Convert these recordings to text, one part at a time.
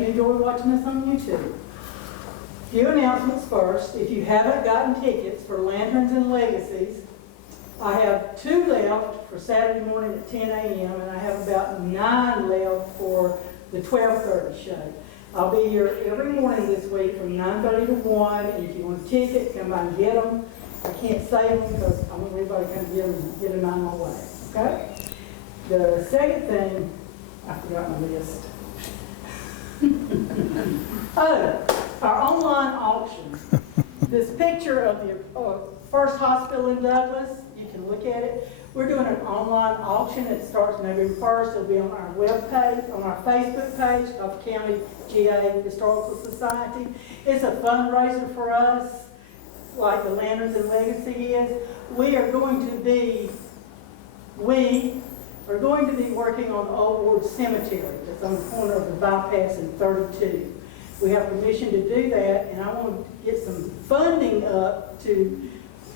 if you enjoy watching us on YouTube. Few announcements first. If you haven't gotten tickets for Lanterns and Legacies, I have 2 left for Saturday morning at 10 a.m. and I have about 9 left for the 12:30 show. I'll be here every morning this week from 9:30 to 1, and if you want a ticket, come by and get them. I can't save them because I want everybody to come get them on my way, okay? The second thing, I forgot my list. Oh, our online auction. This picture of the first hospital in Douglas, you can look at it. We're doing an online auction. It starts November 1st. It'll be on our webpage, on our Facebook page of County GA Historical Society. It's a fundraiser for us, like the Lanterns and Legacy is. We are going to be working on Old Ward Cemetery. That's on the corner of the bypass and 32. We have permission to do that, and I want to get some funding up to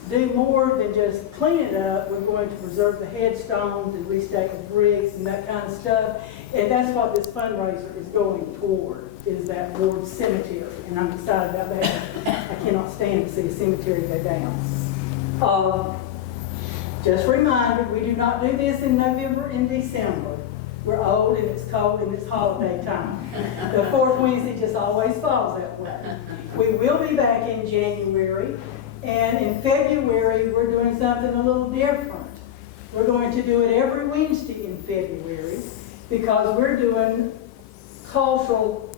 do more than just clean it up. We're going to preserve the headstones and restake the bricks and that kind of stuff. And that's what this fundraiser is going toward, is that Ward Cemetery. And I'm excited about that. I cannot stand to see a cemetery go down. Just a reminder, we do not do this in November and December. We're old and it's cold and it's holiday time. The 4th Wednesday just always falls that way. We will be back in January. And in February, we're doing something a little different. We're going to do it every Wednesday in February because we're doing cultural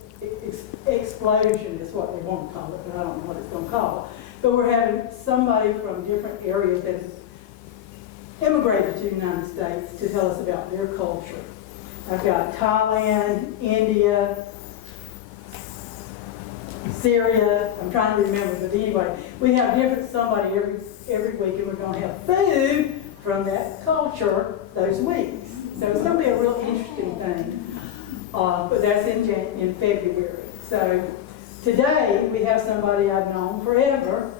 explosion is what they want to call it, but I don't know what it's going to call it. But we're having somebody from different areas that has immigrated to the United States to tell us about their culture. I've got Thailand, India, Syria, I'm trying to remember, but anyway, we have different somebody every week, and we're going to have food from that culture those weeks. So it's going to be a real interesting thing, but that's in February. So today we have somebody I've known forever.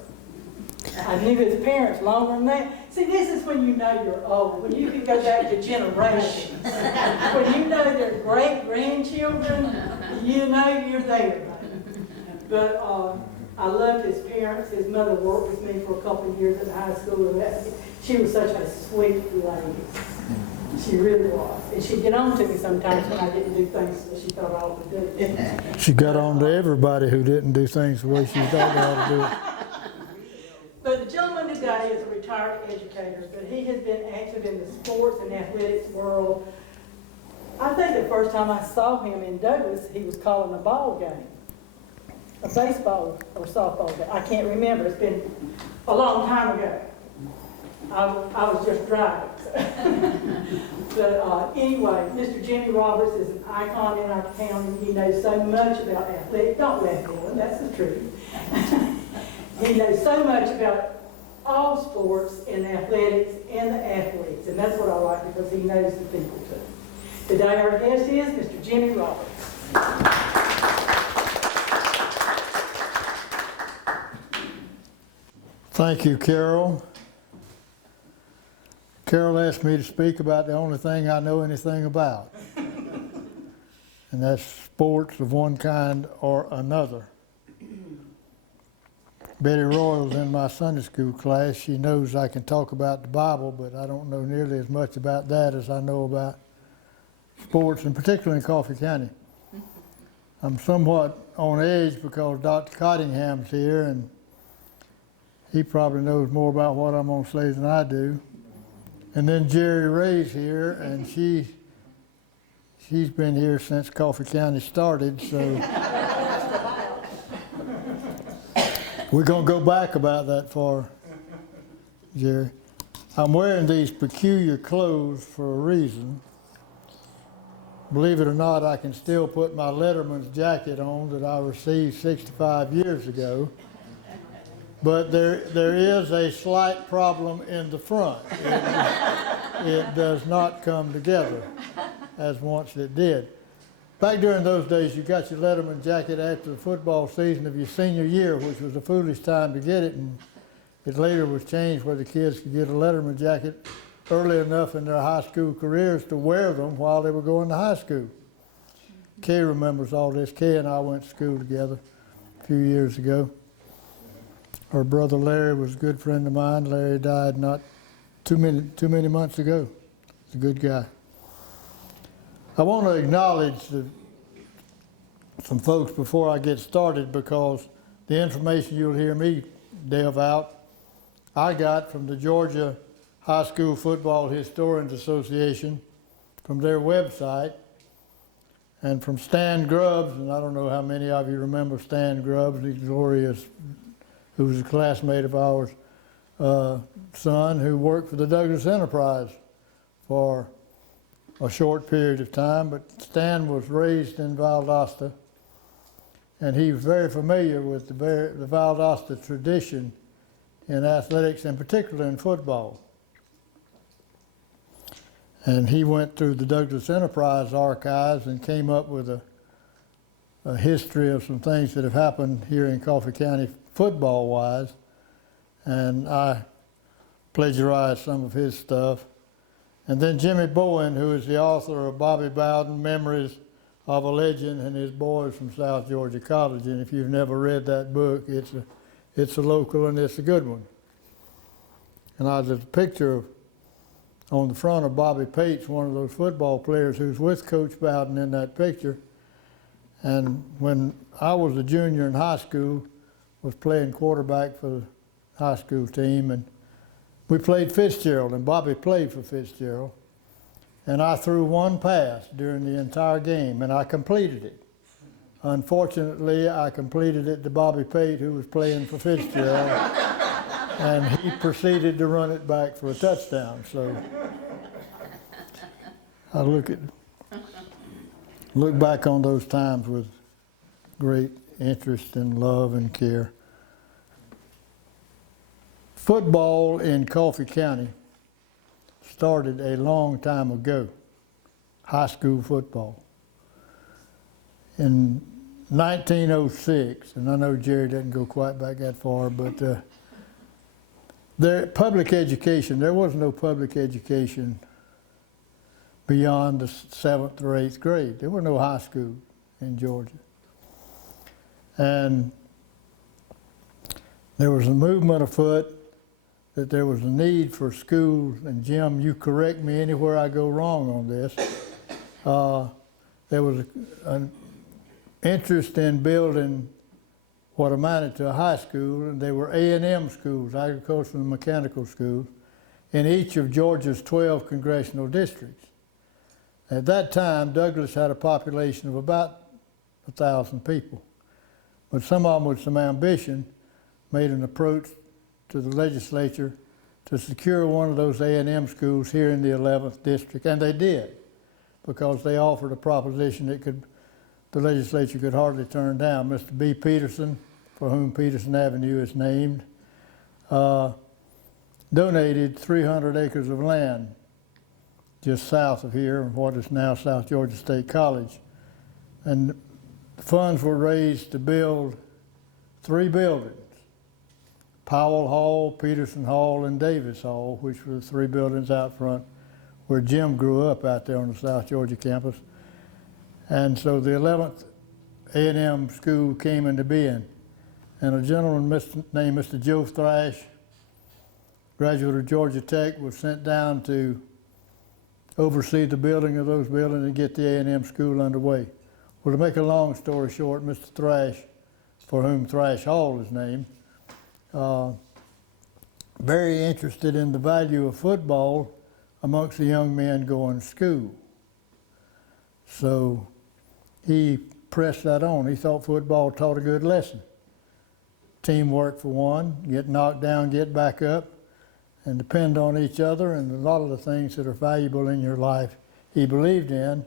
I knew his parents longer than that. See, this is when you know you're old, when you can go back to generations. When you know their great-grandchildren, you know you're there. But I loved his parents. His mother worked with me for a couple of years at high school. She was such a sweet lady. She really was. And she'd get on to me sometimes when I didn't do things that she thought I ought to do. She got on to everybody who didn't do things the way she thought they ought to do it. But the gentleman today is a retired educator, but he has been active in the sports and athletics world. I think the first time I saw him in Douglas, he was calling a ball game. A baseball or softball game. I can't remember. It's been a long time ago. I was just driving. But anyway, Mr. Jimmy Roberts is an icon in our county. He knows so much about athletics. Don't laugh at him, that's the truth. He knows so much about all sports and athletics and the athletes. And that's what I like because he knows the people too. Today our guest is Mr. Jimmy Roberts. Thank you, Carol. Carol asked me to speak about the only thing I know anything about, and that's sports of one kind or another. Betty Royal's in my Sunday school class. She knows I can talk about the Bible, but I don't know nearly as much about that as I know about sports, and particularly in Coffee County. I'm somewhat on edge because Dr. Cottingham's here, and he probably knows more about what I'm going to say than I do. And then Jerry Ray's here, and she's been here since Coffee County started, so we're going to go back about that far, Jerry. I'm wearing these peculiar clothes for a reason. Believe it or not, I can still put my Letterman's jacket on that I received 65 years ago. But there is a slight problem in the front. It does not come together as once it did. Back during those days, you got your Letterman jacket after the football season of your senior year, which was a foolish time to get it, and it later was changed where the kids could get a Letterman jacket early enough in their high school careers to wear them while they were going to high school. Kay remembers all this. Kay and I went to school together a few years ago. Her brother Larry was a good friend of mine. Larry died not too many months ago. He's a good guy. I want to acknowledge some folks before I get started, because the information you'll hear me delve out, I got from the Georgia High School Football Historians Association, from their website, and from Stan Grubbs, and I don't know how many of you remember Stan Grubbs, he's glorious, who was a classmate of ours, son, who worked for the Douglas Enterprise for a short period of time, but Stan was raised in Valdosta, and he was very familiar with the Valdosta tradition in athletics, and particularly in football. And he went through the Douglas Enterprise archives and came up with a history of some things that have happened here in Coffee County football-wise, and I plagiarized some of his stuff. And then Jimmy Bowen, who is the author of Bobby Bowden, Memories of a Legend, and his boys from South Georgia College. And if you've never read that book, it's a local and it's a good one. And there's a picture on the front of Bobby Pates, one of those football players who's with Coach Bowden in that picture. And when I was a junior in high school, was playing quarterback for the high school team, and we played Fitzgerald, and Bobby played for Fitzgerald. And I threw one pass during the entire game, and I completed it. Unfortunately, I completed it to Bobby Pate, who was playing for Fitzgerald, and he proceeded to run it back for a touchdown. So I look back on those times with great interest and love and care. Football in Coffee County started a long time ago, high school football. In 1906, and I know Jerry doesn't go quite back that far, but public education, there was no public education beyond the 7th or 8th grade. There were no high school in Georgia. And there was a movement afoot that there was a need for schools, and Jim, you correct me anywhere I go wrong on this. There was an interest in building what amounted to a high school, and they were A&M schools, agricultural and mechanical schools, in each of Georgia's 12 congressional districts. At that time, Douglas had a population of about 1,000 people, but some of them with some ambition made an approach to the legislature to secure one of those A&M schools here in the 11th district, and they did, because they offered a proposition that the legislature could hardly turn down. Mr. B. Peterson, for whom Peterson Avenue is named, donated 300 acres of land just south of here, what is now South Georgia State College, and funds were raised to build 3 buildings: Powell Hall, Peterson Hall, and Davis Hall, which were the 3 buildings out front where Jim grew up out there on the South Georgia campus. And so the 11th A&M school came into being. And a gentleman named Mr. Joe Thrash, graduate of Georgia Tech, was sent down to oversee the building of those buildings and get the A&M school underway. Well, to make a long story short, Mr. Thrash, for whom Thrash Hall is named, very interested in the value of football amongst the young men going to school. So he pressed that on. He thought football taught a good lesson. Teamwork for one, get knocked down, get back up, and depend on each other, and a lot of the things that are valuable in your life he believed in,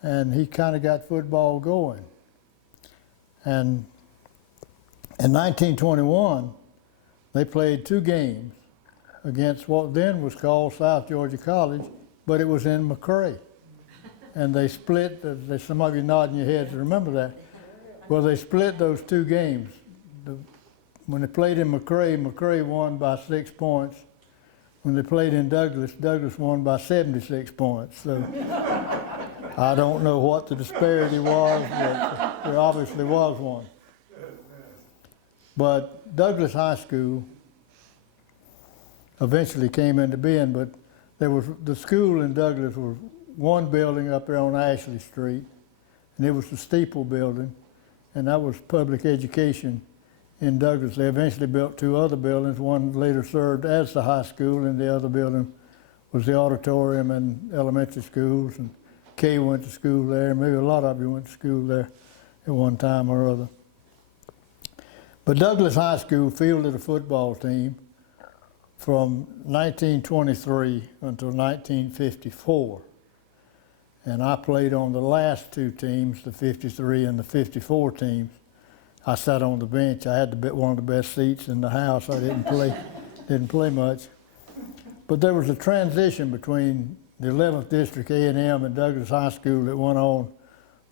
and he kind of got football going. And in 1921, they played 2 games against what then was called South Georgia College, but it was in McRae. And they split, some of you nodding your heads remember that. Well, they split those 2 games. When they played in McRae, McRae won by 6 points. When they played in Douglas, Douglas won by 76 points. So I don't know what the disparity was, but there obviously was one. But Douglas High School eventually came into being, but the school in Douglas was one building up there on Ashley Street, and it was the steeple building, and that was public education in Douglas. They eventually built two other buildings. One later served as the high school, and the other building was the auditorium and elementary schools, and Kay went to school there. Maybe a lot of you went to school there at one time or other. But Douglas High School fielded a football team from 1923 until 1954. And I played on the last two teams, the 53 and the 54 teams. I sat on the bench. I had one of the best seats in the house. I didn't play much. But there was a transition between the 11th District A&M and Douglas High School that went on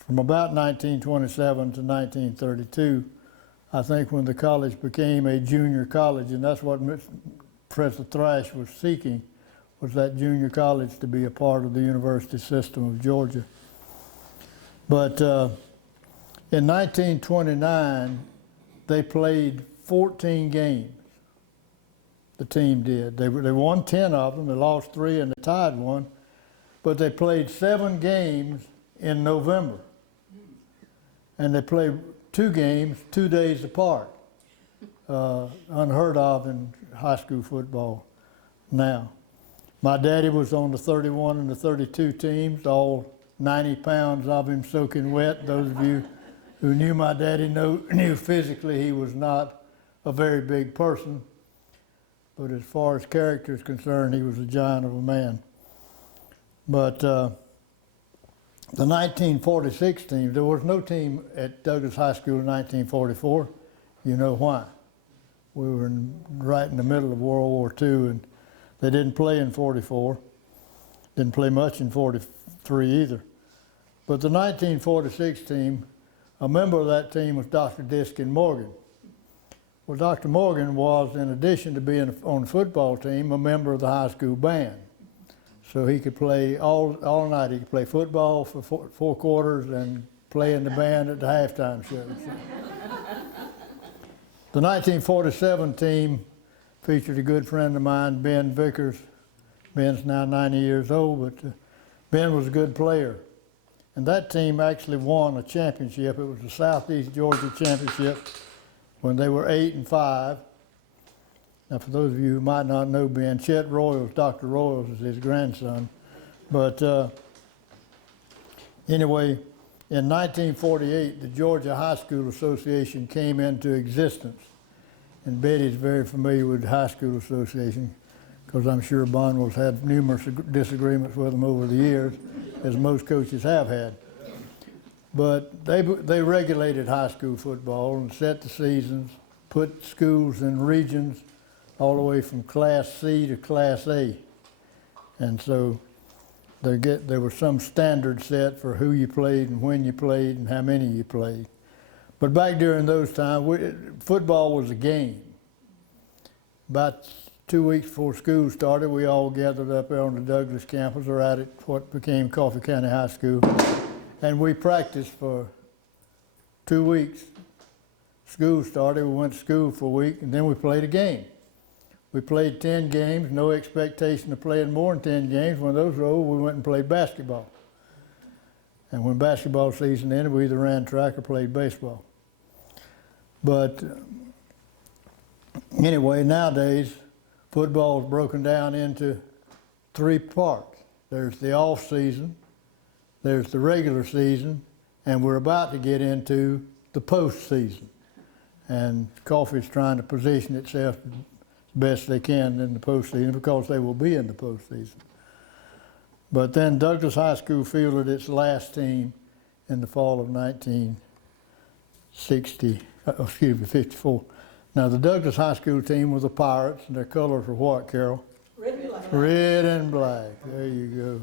from about 1927 to 1932. I think when the college became a junior college, and that's what Professor Thrash was seeking, was that junior college to be a part of the university system of Georgia. But in 1929, they played 14 games. The team did. They won 10 of them. They lost 3 and they tied 1. But they played 7 games in November. And they played 2 games 2 days apart. Unheard of in high school football now. My daddy was on the 31 and the 32 teams, all 90 pounds of him soaking wet. Those of you who knew my daddy knew physically he was not a very big person. But as far as character is concerned, he was a giant of a man. But the 1946 team, there was no team at Douglas High School in 1944. You know why? We were right in the middle of World War II, and they didn't play in 44. Didn't play much in 43 either. But the 1946 team, a member of that team was Dr. Diskin Morgan. Well, Dr. Morgan was, in addition to being on the football team, a member of the high school band. So he could play all night. He could play football for four quarters and play in the band at the halftime show. The 1947 team featured a good friend of mine, Ben Vickers. Ben's now 90 years old, but Ben was a good player. And that team actually won a championship. It was the Southeast Georgia Championship when they were 8-5. Now, for those of you who might not know Ben, Chet Royals, Dr. Royals is his grandson. But anyway, in 1948, the Georgia High School Association came into existence. And Betty's very familiar with the High School Association, because I'm sure Bonwell's had numerous disagreements with them over the years, as most coaches have had. But they regulated high school football and set the seasons, put schools in regions all the way from Class C to Class A. And so there was some standard set for who you played and when you played and how many you played. But back during those times, football was a game. About 2 weeks before school started, we all gathered up there on the Douglas campus or out at what became Coffee County High School. And we practiced for 2 weeks. School started, we went to school for a week, and then we played a game. We played 10 games, no expectation of playing more than 10 games. When those were over, we went and played basketball. And when basketball season ended, we either ran track or played baseball. But anyway, nowadays, football is broken down into 3 parts. There's the off season, there's the regular season, and we're about to get into the postseason. And Coffee's trying to position itself as best they can in the postseason because they will be in the postseason. But then Douglas High School fielded its last team in the fall of 54. Now the Douglas High School team was the Pirates, and their colors were what, Carol? Red and black. Red and black. There you go.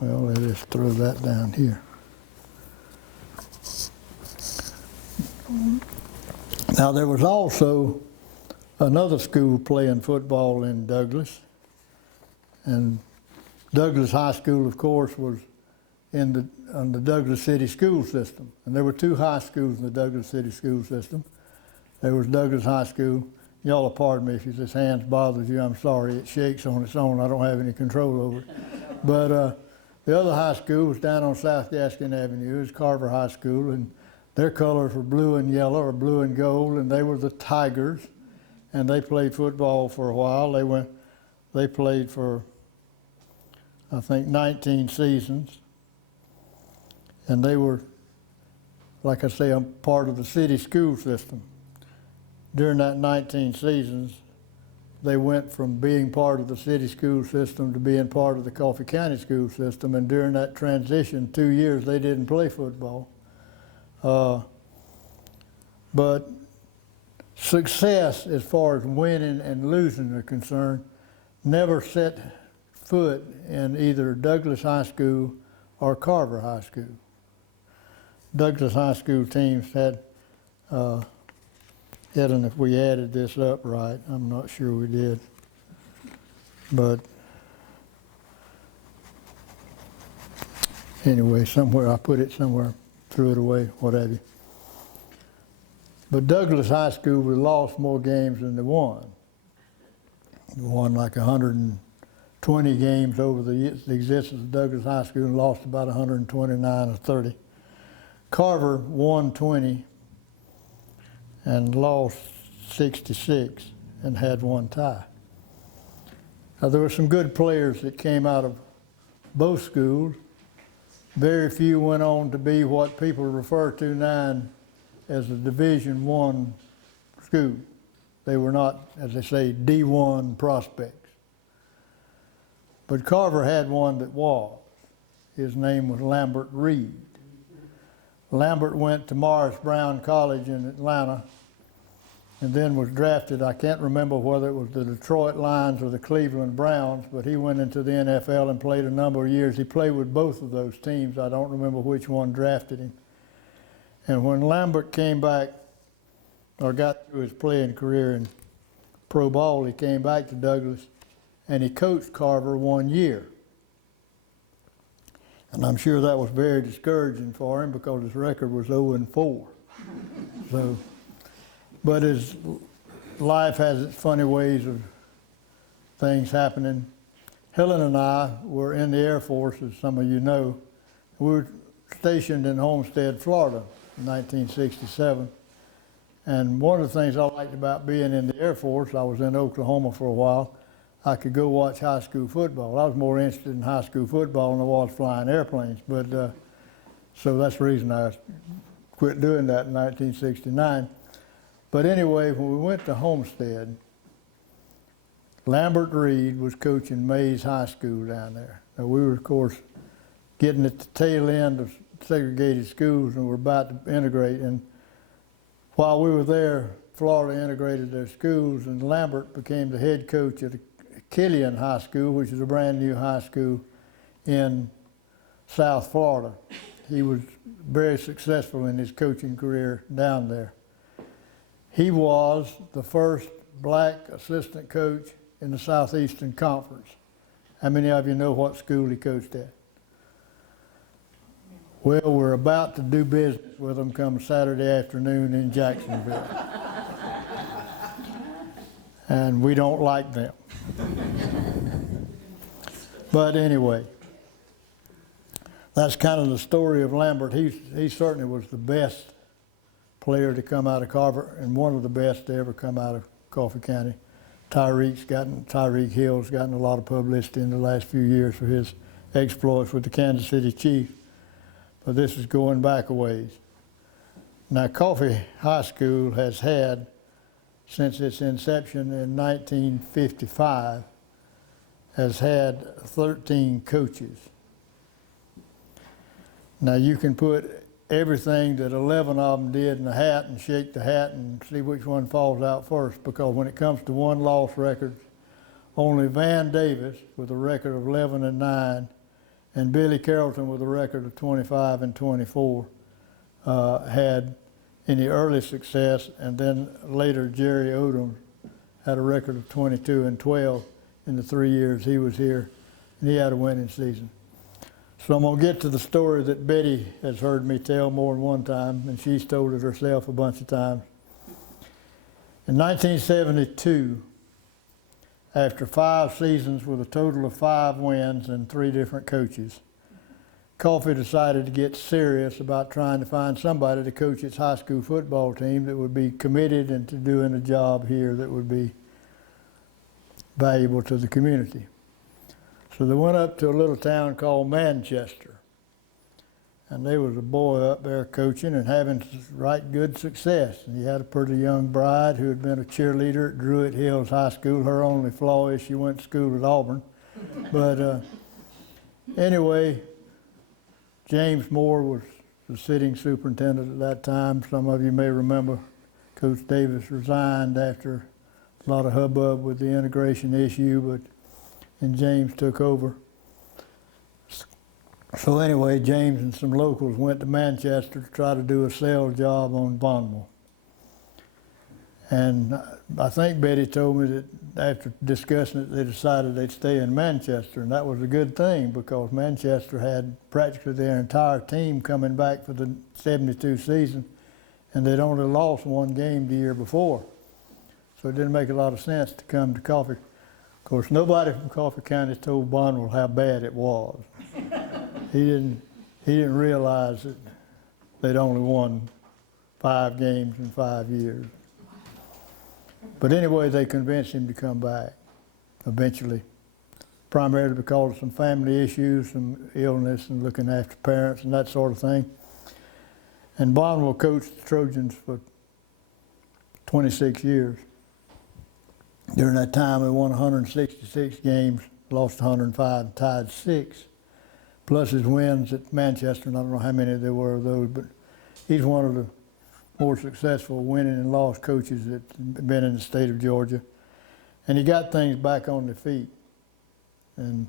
Well, let's just throw that down here. Now there was also another school playing football in Douglas, and Douglas High School, of course, was in the Douglas City school system. And there were two high schools in the Douglas City school system. There was Douglas High School. Y'all will pardon me if this hand bothers you, I'm sorry. It shakes on its own. I don't have any control over it. But the other high school was down on South Gaskin Avenue. It was Carver High School, and their colors were blue and yellow or blue and gold, and they were the Tigers. And they played football for a while. They played for, I think, 19 seasons. And they were, like I say, a part of the city school system. During that 19 seasons, they went from being part of the city school system to being part of the Coffee County school system. And during that transition, 2 years, they didn't play football. But success, as far as winning and losing are concerned, never set foot in either Douglas High School or Carver High School. Douglas High School teams had, and if we added this up right, I'm not sure we did, but anyway, somewhere, I put it somewhere, threw it away, what have you. But Douglas High School, we lost more games than they won. We won like 120 games over the existence of Douglas High School and lost about 129 or 30. Carver won 20 and lost 66 and had one tie. Now, there were some good players that came out of both schools. Very few went on to be what people refer to now as a Division I school. They were not, as they say, D1 prospects. But Carver had one that was. His name was Lambert Reed. Lambert went to Morris Brown College in Atlanta and then was drafted. I can't remember whether it was the Detroit Lions or the Cleveland Browns, but he went into the NFL and played a number of years. He played with both of those teams. I don't remember which one drafted him. And when Lambert came back, or got through his playing career in pro ball, he came back to Douglas and he coached Carver 1 year. And I'm sure that was very discouraging for him because his record was 0-4. So, but his life has its funny ways of things happening. Helen and I were in the Air Force, as some of you know. We were stationed in Homestead, Florida in 1967. And one of the things I liked about being in the Air Force, I was in Oklahoma for a while, I could go watch high school football. I was more interested in high school football than I was flying airplanes. But so that's the reason I quit doing that in 1969. But anyway, when we went to Homestead, Lambert Reed was coaching Mays High School down there. Now, we were, of course, getting at the tail end of segregated schools and we're about to integrate. And while we were there, Florida integrated their schools, and Lambert became the head coach at Killian High School, which is a brand new high school in South Florida. He was very successful in his coaching career down there. He was the first black assistant coach in the Southeastern Conference. How many of you know what school he coached at? Well, we're about to do business with them come Saturday afternoon in Jacksonville. And we don't like them. But anyway, that's kind of the story of Lambert. He certainly was the best player to come out of Carver and one of the best to ever come out of Coffee County. Tyreek Hill's gotten a lot of publicity in the last few years for his exploits with the Kansas City Chiefs. But this is going back a ways. Now, Coffee High School has had, since its inception in 1955, has had 13 coaches. Now, you can put everything that 11 of them did in a hat and shake the hat and see which one falls out first, because when it comes to one-loss records, only Van Davis, with a record of 11-9, and Billy Carrollton with a record of 25-24, had any early success, and then later Jerry Odom had a record of 22-12 in the 3 years he was here, and he had a winning season. So I'm gonna get to the story that Betty has heard me tell more than one time, and she's told it herself a bunch of times. In 1972, after 5 seasons with a total of 5 wins and 3 different coaches, Coffee decided to get serious about trying to find somebody to coach its high school football team that would be committed and to doing a job here that would be valuable to the community. So they went up to a little town called Manchester, and there was a boy up there coaching and having right good success. And he had a pretty young bride who had been a cheerleader at Druid Hills High School. Her only flaw is she went to school at Auburn. But anyway, James Moore was the sitting superintendent at that time. Some of you may remember Coach Davis resigned after a lot of hubbub with the integration issue, and James took over. So anyway, James and some locals went to Manchester to try to do a sales job on Bonneville. And I think Betty told me that after discussing it, they decided they'd stay in Manchester, and that was a good thing because Manchester had practically their entire team coming back for the 72 season, and they'd only lost 1 game the year before. So it didn't make a lot of sense to come to Coffee. Of course, nobody from Coffee County told Bonneville how bad it was. He didn't realize that they'd only won 5 games in 5 years. But anyway, they convinced him to come back eventually, primarily because of some family issues, some illness and looking after parents and that sort of thing. And Bonneville coached the Trojans for 26 years. During that time, they won 166 games, lost 105, and tied 6. Plus his wins at Manchester, and I don't know how many there were of those, but he's one of the more successful winning and loss coaches that's been in the state of Georgia. And he got things back on their feet. And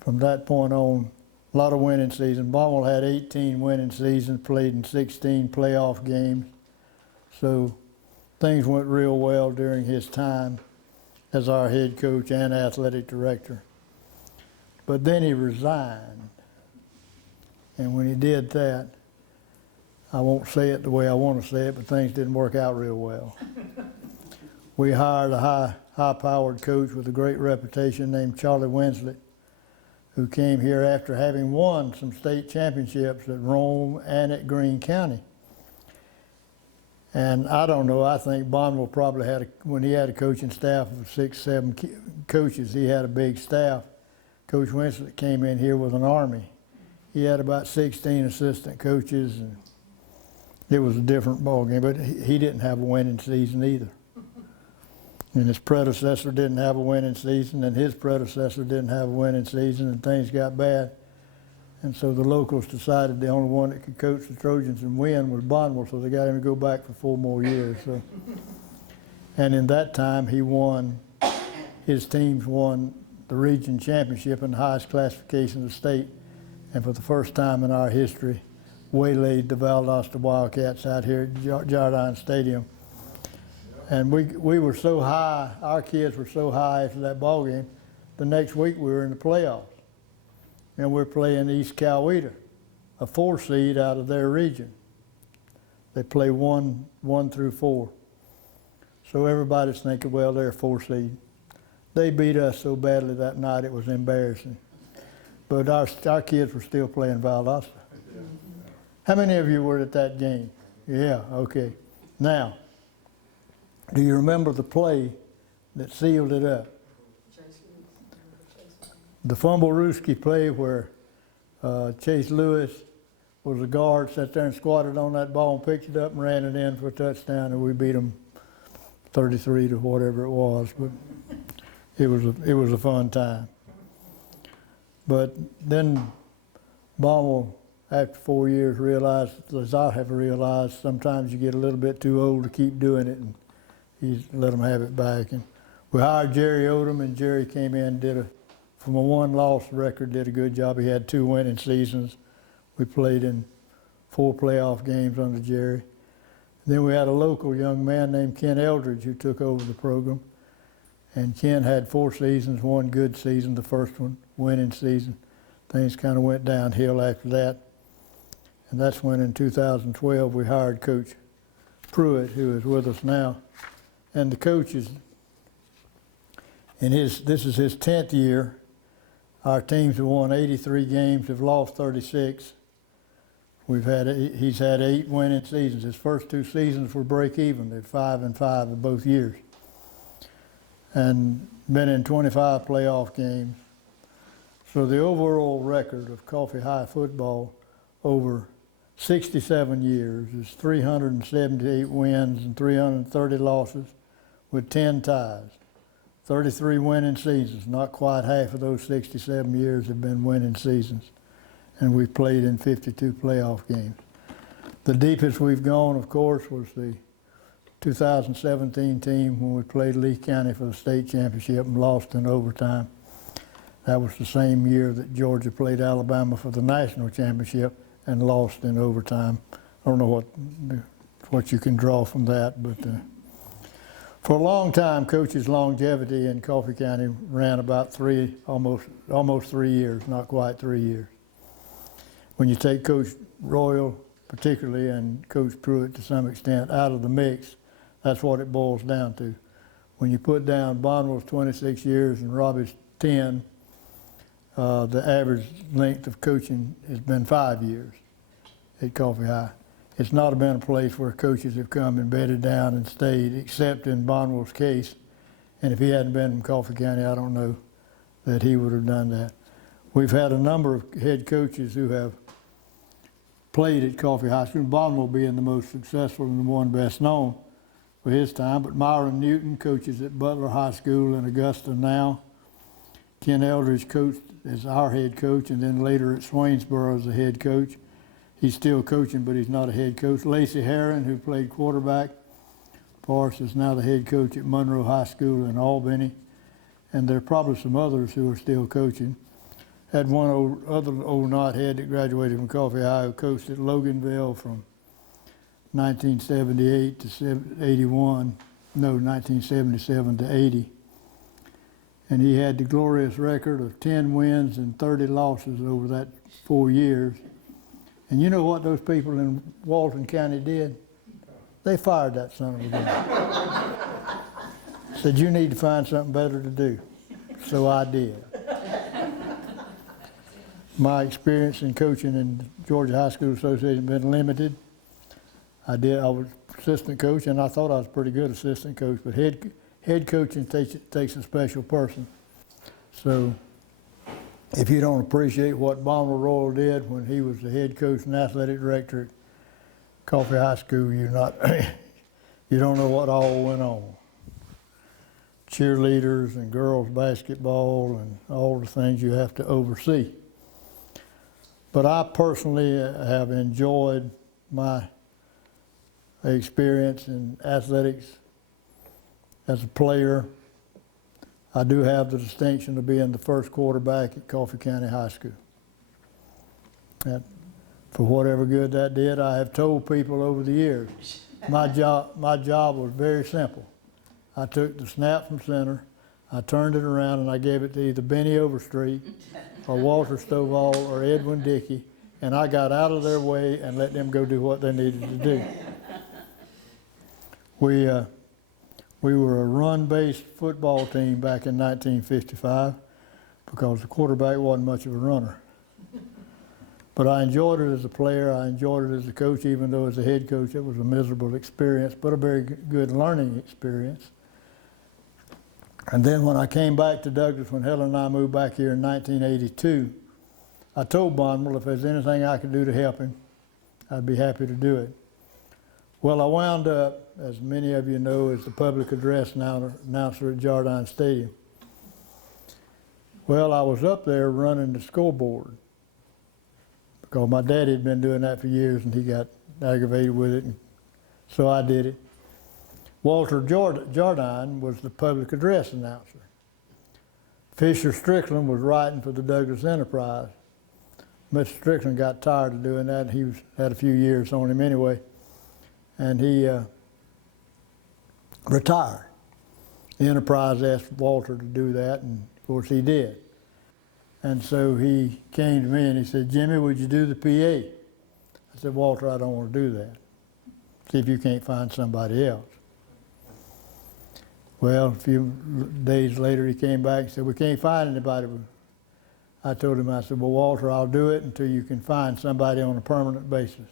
from that point on, a lot of winning seasons. Bonneville had 18 winning seasons, played in 16 playoff games. So things went real well during his time as our head coach and athletic director. But then he resigned. And when he did that, I won't say it the way I want to say it, but things didn't work out real well. We hired a high-powered coach with a great reputation named Charlie Winslet, who came here after having won some state championships at Rome and at Greene County. And I don't know, I think Bonneville probably had, when he had a coaching staff of 6, 7 coaches, he had a big staff. Coach Winslet came in here with an army. He had about 16 assistant coaches, and it was a different ballgame, but he didn't have a winning season either. And his predecessor didn't have a winning season, and his predecessor didn't have a winning season, and things got bad. And so the locals decided the only one that could coach the Trojans and win was Bonneville, so they got him to go back for 4 more years. So. And in that time, his teams won the region championship in the highest classification of the state, and for the first time in our history, waylaid the Valdosta Wildcats out here at Jardine Stadium. And we were so high, our kids were so high after that ball game, the next week we were in the playoffs. And we're playing East Coweta, a 4 seed out of their region. They play 1 through 4. So everybody's thinking, well, they're a 4 seed. They beat us so badly that night it was embarrassing. But our kids were still playing Valdosta. How many of you were at that game? Yeah, okay. Now, do you remember the play that sealed it up? The Fumblerooski play where Chase Lewis was a guard, sat there and squatted on that ball and picked it up and ran it in for a touchdown, and we beat them 33 to whatever it was. But it was a fun time. But then Bonneville, after 4 years, realized, as I have realized, sometimes you get a little bit too old to keep doing it, and he let them have it back. And we hired Jerry Odom, and Jerry came in, from a 1-loss record, did a good job. He had 2 winning seasons. We played in 4 playoff games under Jerry. Then we had a local young man named Ken Eldridge who took over the program. And Ken had 4 seasons, 1 good season, the first one, winning season. Things kind of went downhill after that. And that's when in 2012 we hired Coach Pruitt, who is with us now. And the coach is, this is his 10th year. Our teams have won 83 games, have lost 36. He's had 8 winning seasons. His first 2 seasons were break even. They're 5-5 in both years. And been in 25 playoff games. So the overall record of Coffee High football over 67 years is 378 wins and 330 losses with 10 ties. 33 winning seasons. Not quite half of those 67 years have been winning seasons. And we've played in 52 playoff games. The deepest we've gone, of course, was the 2017 team when we played Lee County for the state championship and lost in overtime. That was the same year that Georgia played Alabama for the national championship and lost in overtime. I don't know what you can draw from that, but for a long time, Coach's longevity in Coffee County ran about almost 3 years, not quite 3 years. When you take Coach Royal particularly and Coach Pruitt to some extent out of the mix, that's what it boils down to. When you put down Bonwell's 26 years and Robbie's 10, the average length of coaching has been 5 years at Coffee High. It's not been a place where coaches have come and bedded down and stayed, except in Bonwell's case. And if he hadn't been from Coffee County, I don't know that he would have done that. We've had a number of head coaches who have played at Coffee High School, Bonwell being the most successful and the one best known for his time. But Myron Newton coaches at Butler High School in Augusta now. Ken Eldridge coached as our head coach, and then later at Swainsboro as the head coach. He's still coaching, but he's not a head coach. Lacey Herron, who played quarterback for us, is now the head coach at Monroe High School in Albany. And there are probably some others who are still coaching. Had one other old knothead that graduated from Coffee High who coached at Loganville from 1978 to 81. No, 1977 to 80. And he had the glorious record of 10 wins and 30 losses over that 4 years. And you know what those people in Walton County did? They fired that son of a gun. Said, you need to find something better to do. So I did. My experience in coaching in Georgia High School Association has been limited. I was assistant coach, and I thought I was a pretty good assistant coach, but head coaching takes a special person. So if you don't appreciate what Bonwell Royal did when he was the head coach and athletic director at Coffee High School, you don't know what all went on. Cheerleaders and girls basketball and all the things you have to oversee. But I personally have enjoyed my experience in athletics as a player. I do have the distinction of being the first quarterback at Coffee County High School. For whatever good that did, I have told people over the years, my job was very simple. I took the snap from center, I turned it around, and I gave it to either Benny Overstreet or Walter Stovall or Edwin Dickey, and I got out of their way and let them go do what they needed to do. We were a run-based football team back in 1955 because the quarterback wasn't much of a runner. But I enjoyed it as a player, I enjoyed it as a coach, even though as a head coach it was a miserable experience, but a very good learning experience. And then when I came back to Douglas, when Helen and I moved back here in 1982, I told Bonwell if there's anything I could do to help him, I'd be happy to do it. Well, I wound up, as many of you know, as the public address announcer at Jardine Stadium. Well, I was up there running the scoreboard because my daddy had been doing that for years and he got aggravated with it, and so I did it. Walter Jardine was the public address announcer. Fisher Strickland was writing for the Douglas Enterprise. Mr. Strickland got tired of doing that. He had a few years on him anyway, and he retired. the Enterprise asked Walter to do that, and of course he did. And so he came to me and he said, Jimmy, would you do the PA? I said, Walter, I don't want to do that. See if you can't find somebody else. Well, a few days later he came back and said, we can't find anybody. I told him, I said, well, Walter, I'll do it until you can find somebody on a permanent basis.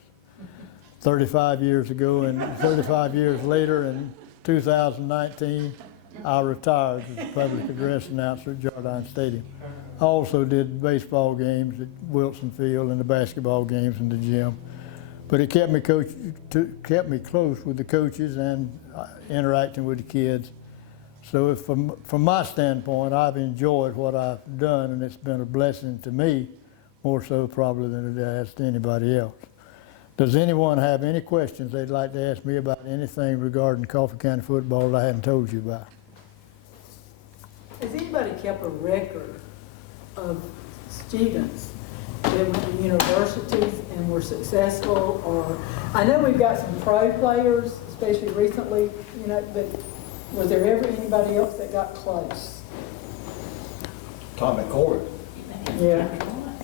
35 years ago, and 35 years later in 2019, I retired as a public address announcer at Jardine Stadium. I also did baseball games at Wilson Field and the basketball games in the gym. But it kept me kept me close with the coaches and interacting with the kids. So if from my standpoint, I've enjoyed what I've done, and it's been a blessing to me, more so probably than it has to anybody else. Does anyone have any questions they'd like to ask me about anything regarding Coffee County football that I hadn't told you about? Has anybody kept a record of students that went to universities and were successful? Or I know we've got some pro players, especially recently, but was there ever anybody else that got close? Tommy Corbett. Yeah.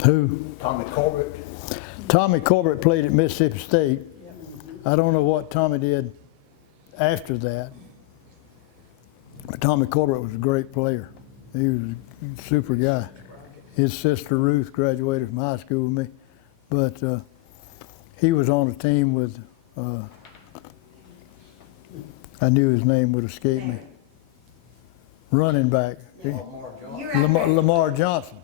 Who? Tommy Corbett. Tommy Corbett played at Mississippi State. I don't know what Tommy did after that. But Tommy Corbett was a great player. He was a super guy. His sister Ruth graduated from high school with me, but he was on a team with, I knew his name would escape me, running back, Lamar Johnson.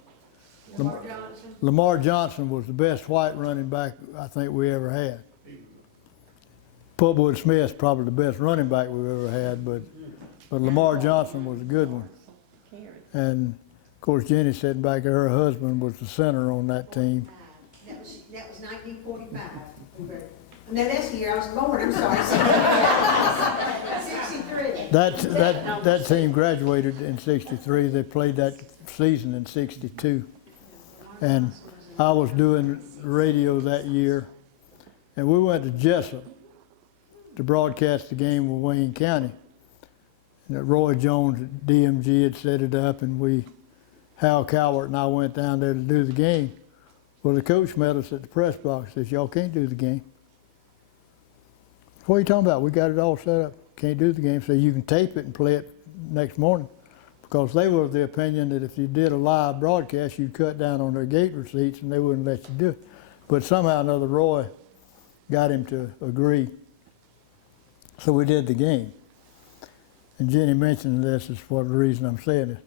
Lamar Johnson was the best white running back I think we ever had. Pubwood Smith's probably the best running back we've ever had, but Lamar Johnson was a good one. And of course, Jenny sitting back there, her husband was the center on that team. That was 1945. No, that's the year I was born, I'm sorry. 63. That team graduated in '63. They played that season in '62. And I was doing radio that year, and we went to Jessup to broadcast the game with Wayne County. And Roy Jones at DMG had set it up, and Hal Cowart and I went down there to do the game. Well, the coach met us at the press box and says, y'all can't do the game. What are you talking about? We got it all set up. Can't do the game. So you can tape it and play it next morning. Because they were of the opinion that if you did a live broadcast, you'd cut down on their gate receipts and they wouldn't let you do it. But somehow or another, Roy got him to agree. So we did the game. And Jenny mentioned this is for the reason I'm saying this.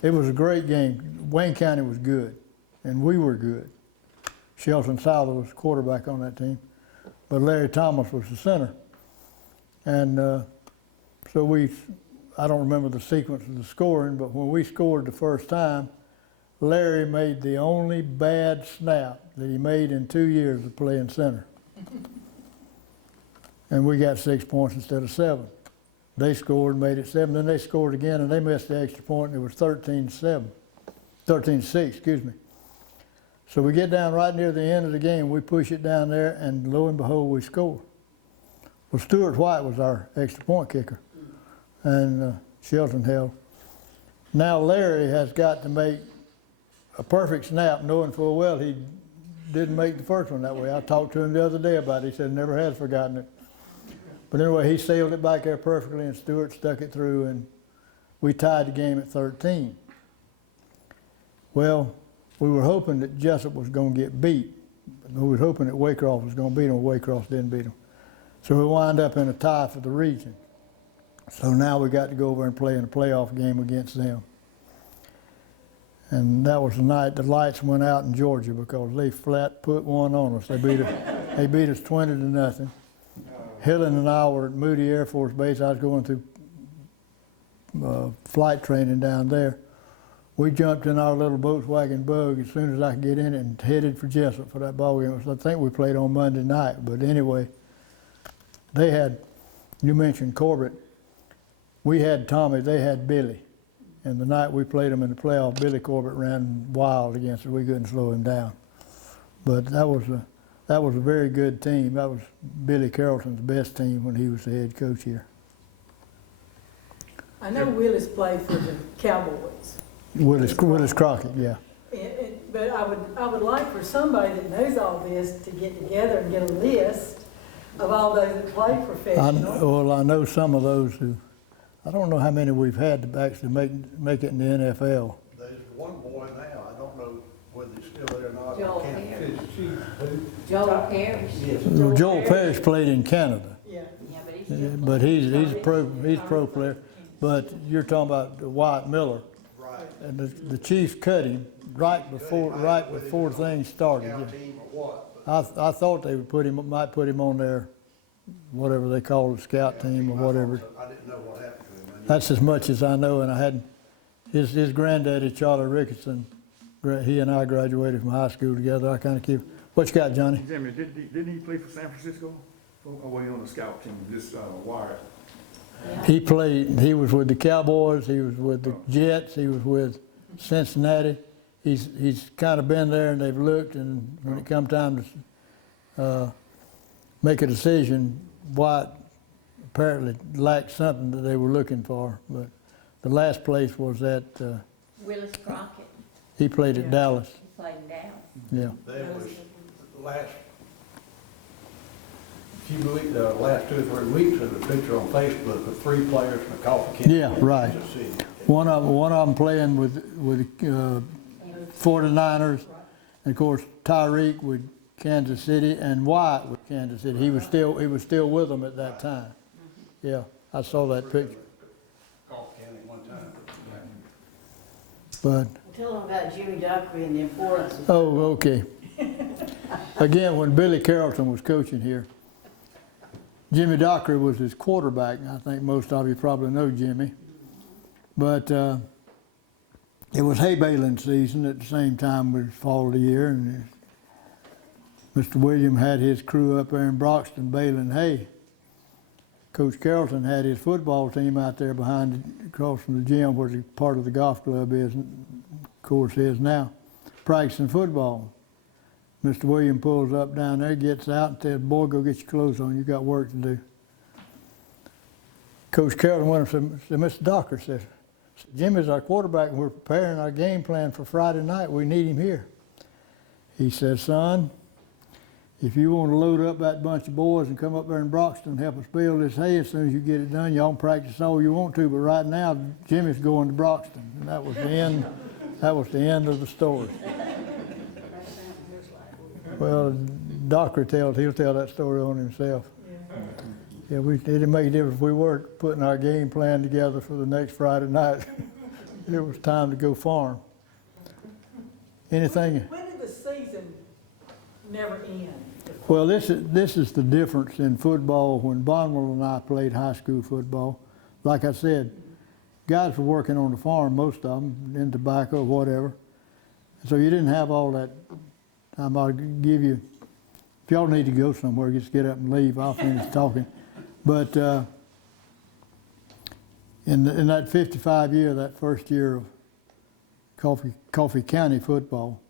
It was a great game. Wayne County was good, and we were good. Shelton Souther was the quarterback on that team, but Larry Thomas was the center. And so I don't remember the sequence of the scoring, but when we scored the first time, Larry made the only bad snap that he made in 2 years of playing center. And we got 6 points instead of 7. They scored, made it 7, then they scored again, and they missed the extra point, and it was 13-6, excuse me. So we get down right near the end of the game, we push it down there, and lo and behold, we score. Well, Stuart White was our extra point kicker, and Shelton held. Now Larry has got to make a perfect snap, knowing full well he didn't make the first one that way. I talked to him the other day about it. He said never has forgotten it. But anyway, he sailed it back there perfectly, and Stewart stuck it through, and we tied the game at 13. Well, we were hoping that Jessup was going to get beat. We were hoping that Waycross was going to beat them. Waycross didn't beat them. So we wind up in a tie for the region. So now we got to go over and play in a playoff game against them. And that was the night the lights went out in Georgia because they flat put one on us. They beat us 20-0. Helen and I were at Moody Air Force Base. I was going through flight training down there. We jumped in our little Volkswagen Bug as soon as I could get in it and headed for Jessup for that ball game. I think we played on Monday night. But anyway, they had, you mentioned Corbett. We had Tommy, they had Billy. And the night we played them in the playoff, Billy Corbett ran wild against us. We couldn't slow him down. But that was a very good team. That was Billy Carrollton's best team when he was the head coach here. I know Willis played for the Cowboys. Willis Crockett, yeah. But I would like for somebody that knows all this to get together and get a list of all those that play professional. Well, I know some of those who, I don't know how many we've had to actually make it in the NFL. There's one boy now, I don't know whether he's still there or not. Joel I can't Harris. finish. Who? Joel Harris. Yes. Joel Parrish played in Canada, Yeah. Yeah, but he's yeah, still. but he's a pro player. But you're talking about Wyatt Miller, Right. and the Chiefs cut him right before things started. Scout Yeah. team or what? But I thought they would might put him on their, whatever they call it, scout team or whatever. I didn't know what happened to him. That's as much as I know, and I hadn't, his granddaddy, Charlie Ricketson, he and I graduated from high school together. I kind of keep, what you got, Johnny? Jimmy, didn't he play for San Francisco? Or were he on the scout team, just Wyatt? Yeah. He was with the Cowboys, he was with the Jets, he was with Cincinnati. He's kind of been there and they've looked, and when it come time to make a decision, Wyatt apparently lacked something that they were looking for. But the last place was at, Willis Crockett, he played at Dallas, he played in Dallas. yeah. There was last 2 or 3 weeks, there was a picture on Facebook of 3 players from the Coffee County. Yeah, right. Kansas City. One of them playing with 49ers, and of course Tyreek with Kansas City and Wyatt with Kansas City. He was still with them at that time. Yeah, I saw that picture. Coffee County one time. But Tell them about Jimmy Dockery and the importance of. oh, okay. Again, when Billy Carrollton was coaching here, Jimmy Dockery was his quarterback. I think most of you probably know Jimmy. But it was hay baling season at the same time with fall of the year, and Mr. William had his crew up there in Broxton baling hay. Coach Carrollton had his football team out there across from the gym where the part of the golf club is, of course, is now, practicing football. Mr. William pulls up down there, gets out and says, "Boy, go get your clothes on, you got work to do." Coach Carrollton went up and said, "Mr. Docker," says, "Jimmy's our quarterback and we're preparing our game plan for Friday night. We need him here." He says, "Son, if you want to load up that bunch of boys and come up there in Broxton and help us bale this hay, as soon as you get it done, y'all can practice all you want to, but right now Jimmy's going to Broxton." And that was the end. That was the end of the story. Well, Docker he'll tell that story on himself. Yeah, it didn't make a difference if we weren't putting our game plan together for the next Friday night. It was time to go farm. Anything? When did the season never end? Well, this is the difference in football when Bonwell and I played high school football. Like I said, guys were working on the farm, most of them, in tobacco or whatever. So you didn't have all that time. I'll give you, if y'all need to go somewhere, just get up and leave. I'll finish talking. But in that 55 year, that first year of Coffee County football,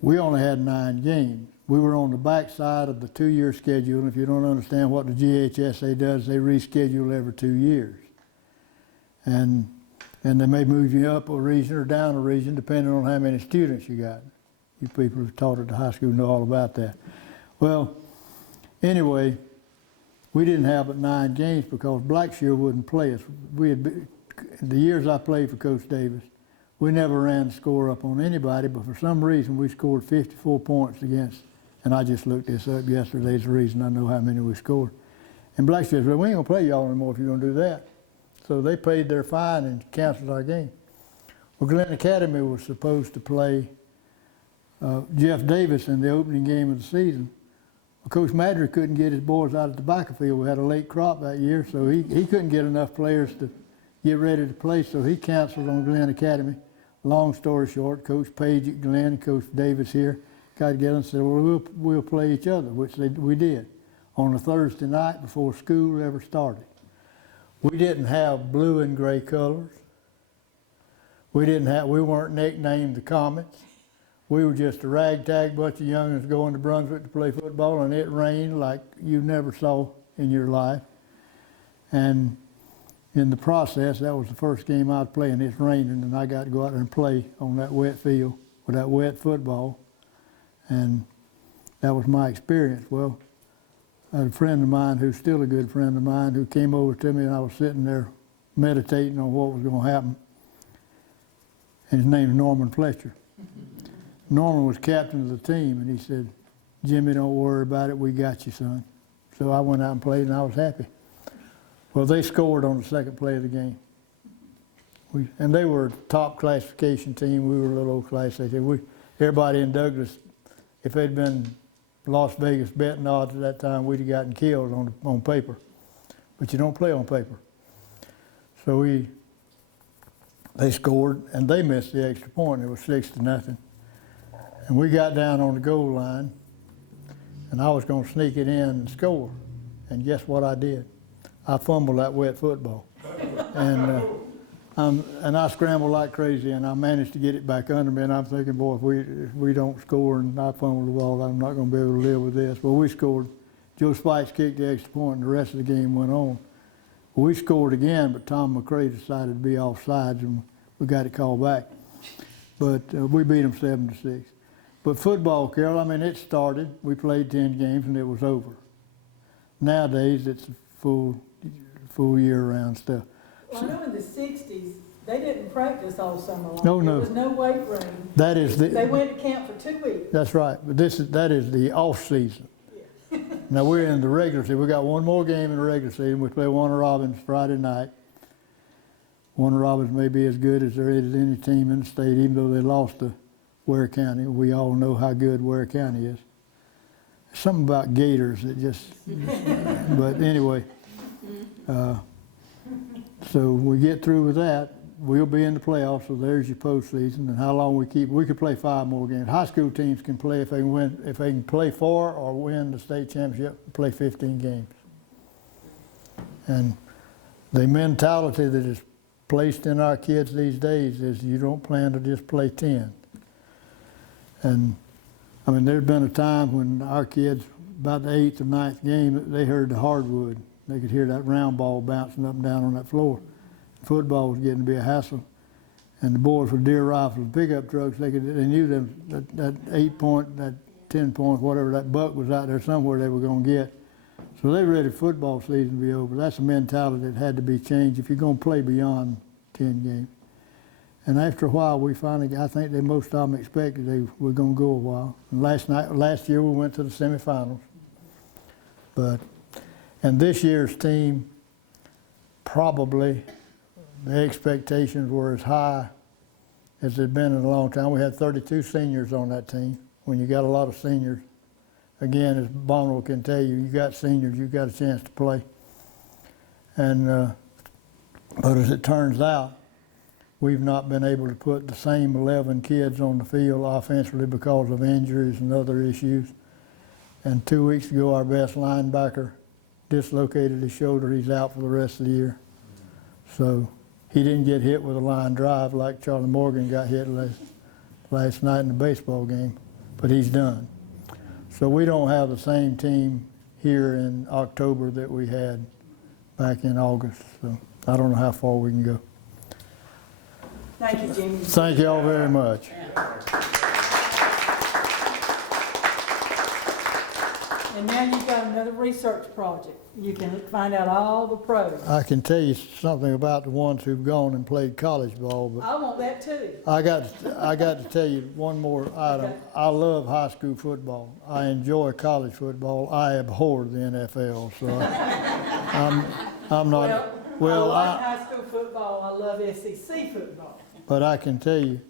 we only had 9 games. We were on the back side of the 2-year schedule, and if you don't understand what the GHSA does, they reschedule every 2 years. And they may move you up a region or down a region depending on how many students you got. You people who've taught at the high school know all about that. Well, anyway, we didn't have but 9 games because Blackshear wouldn't play us. The years I played for Coach Davis, we never ran the score up on anybody, but for some reason we scored 54 points against, and I just looked this up yesterday, it's the reason I know how many we scored. And Blackshear said, "Well, we ain't gonna play y'all anymore if you're gonna do that." So they paid their fine and canceled our game. Well, Glen Academy was supposed to play Jeff Davis in the opening game of the season. Well, Coach Madry couldn't get his boys out of the tobacco field. We had a late crop that year, so he couldn't get enough players to get ready to play, so he canceled on Glen Academy. Long story short, Coach Page at Glen and Coach Davis here got together and said, "Well, we'll play each other," which we did, on a Thursday night before school ever started. We didn't have blue and gray colors. We weren't nicknamed the Comets. We were just a ragtag bunch of youngins going to Brunswick to play football, and it rained like you never saw in your life. And in the process, that was the first game I was playing. It's raining, and I got to go out there and play on that wet field with that wet football. And that was my experience. Well, I had a friend of mine who's still a good friend of mine who came over to me, and I was sitting there meditating on what was going to happen. And his name's Norman Fletcher. Norman was captain of the team, and he said, "Jimmy, don't worry about it. We got you, son." So I went out and played, and I was happy. Well, they scored on the second play of the game. And they were a top classification team. We were a little old class. They said, everybody in Douglas, if they'd been Las Vegas betting odds at that time, we'd have gotten killed on paper. But you don't play on paper. So they scored, and they missed the extra point. It was 6-0. And we got down on the goal line, and I was going to sneak it in and score. And guess what I did? I fumbled that wet football. And I scrambled like crazy, and I managed to get it back under me. And I'm thinking, boy, if we don't score and I fumble the ball, I'm not going to be able to live with this. Well, we scored. Joe Spikes kicked the extra point, and the rest of the game went on. Well, we scored again, but Tom McCray decided to be offsides, and we got it called back. But we beat them 7-6. But football, Carol, I mean, it started. We played 10 games, and it was over. Nowadays, it's full year-round stuff. Well, I know in the 60s, they didn't practice all summer long. No. There was no weight room. That is They went to camp for 2 weeks. That's right, but that is the off-season. Now we're in the regular season. We got one more game in the regular season. We play Warner Robins Friday night. Warner Robins may be as good as there is any team in the state, even though they lost to Ware County. We all know how good Ware County is. Something about Gators that just, but anyway. So we get through with that, we'll be in the playoffs, so there's your postseason. And how long we could play 5 more games. High school teams can play if they can play for or win the state championship, play 15 games. And the mentality that is placed in our kids these days is you don't plan to just play 10. And I mean, there's been a time when our kids, about the 8th or 9th game, they heard the hardwood. They could hear that round ball bouncing up and down on that floor. Football was getting to be a hassle. And the boys with deer rifles and pickup trucks, they knew that 8-point, that 10-point, whatever, that buck was out there somewhere they were going to get. So they were ready for football season to be over. That's a mentality that had to be changed if you're going to play beyond 10 games. And after a while, we finally, I think that most of them expected they were going to go a while. And last year we went to the semifinals. And this year's team, probably the expectations were as high as they've been in a long time. We had 32 seniors on that team. When you got a lot of seniors, again, as Bono can tell you, you got seniors, you got a chance to play. And but as it turns out, we've not been able to put the same 11 kids on the field offensively because of injuries and other issues. And 2 weeks ago, our best linebacker dislocated his shoulder. He's out for the rest of the year. So he didn't get hit with a line drive like Charlie Morgan got hit last night in the baseball game, but he's done. So we don't have the same team here in October that we had back in August. So I don't know how far we can go. Thank you, Jimmy. Thank you all very much. And now you've got another research project. You can find out all the pros. I can tell you something about the ones who've gone and played college ball, but I want that too. I got to tell you one more item. Okay. I love high school football. I enjoy college football. I abhor the NFL, so I'm not. Well, I like high school football. I love SEC football. But I can tell you,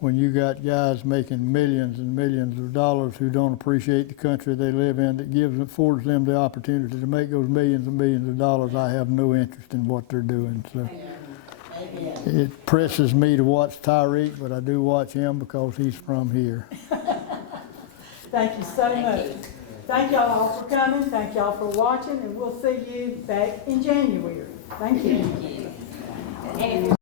when you got guys making millions and millions of dollars who don't appreciate the country they live in, that affords them the opportunity to make those millions and millions of dollars, I have no interest in what they're doing. So it presses me to watch Tyreek, but I do watch him because he's from here. Thank you so much. Thank y'all all for coming. Thank y'all for watching, and we'll see you back in January. Thank you. And if